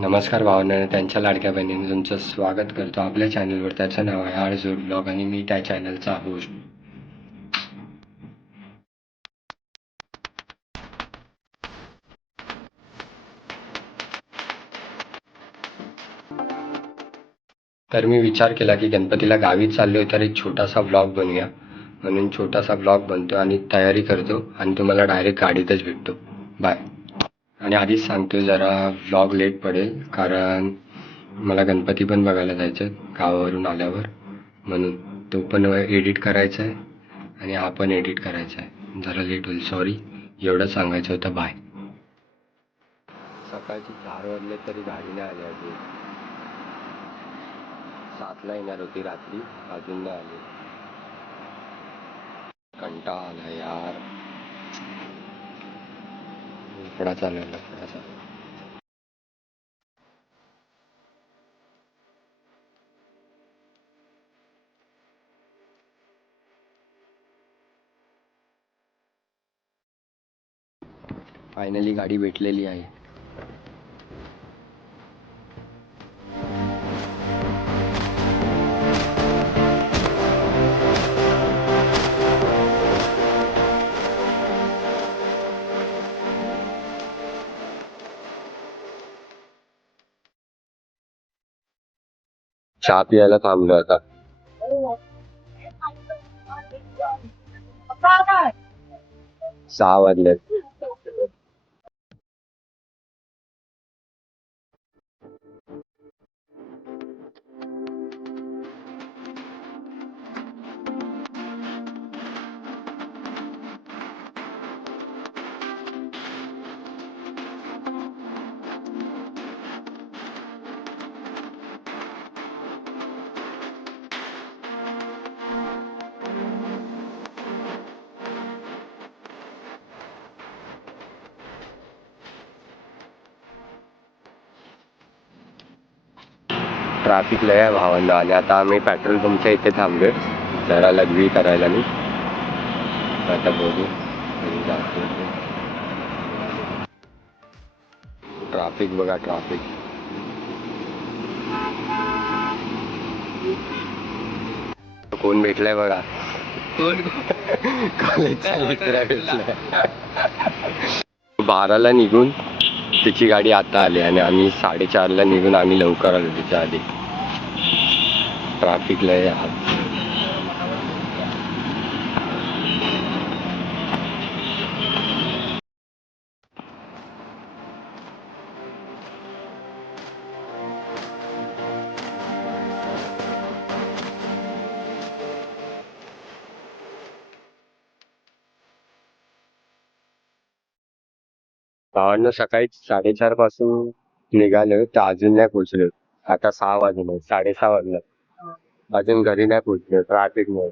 नमस्कार भावना, त्यांच्या लाडक्या बहिणीने तुमचं स्वागत करतो आपल्या चॅनलवर. त्याचं नाव आहे आळजोड ब्लॉग आणि मी त्या चॅनलचा होस्ट. तर मी विचार केला की गणपतीला गावी चाललोय तर एक छोटासा ब्लॉग बनवूया, म्हणून छोटासा ब्लॉग बनतो आणि तयारी करतो आणि तुम्हाला डायरेक्ट गाडीतच भेटतो. बाय. आणि आधीच सांगतो जरा व्लॉग लेट पडेल, कारण मला गणपती पण बघायला जायचं गावावरून आल्यावर, म्हणून तो पण एडिट करायचा आहे आणि हा पण एडिट करायचा आहे. जरा लेट होईल, सॉरी. एवढं सांगायचं होतं. बाय. सकाळची 4 वाजले तरी गाडी नाही आली अजून. 7ला येणार होती रात्री, अजून नाही आली. कंटाळा आला यार. लफडा चालू आहे, लफडा चालू आहे. फायनली गाडी भेटलेली आहे. चहा प्यायला थांबलो आता. 6 वाजले. ट्रॅफिक लय आहे भावांना, आणि आता आम्ही पेट्रोल पंपच्या इथे थांबलोय जरा लघवी करायला. मी आता बघू कधी जातो. ट्रॅफिक बघा, ट्रॅफिक. कोण भेटलाय बघा. कोण? कॉलेजचा मित्र भेटलाय. 12ला निघून त्याची गाडी आता आली आणि आम्ही 4:30ला निघून आम्ही लवकर आलो त्याच्या आधी. ट्रॅफिक लय आहे. भावांना सकाळी 4:30 पासून निघालो तर अजून नाही पोहोचलो. आता 6 वाजले, 6:30 वाजले, अजून घरी नाही पोहोचलो ट्रॅफिक मुळे.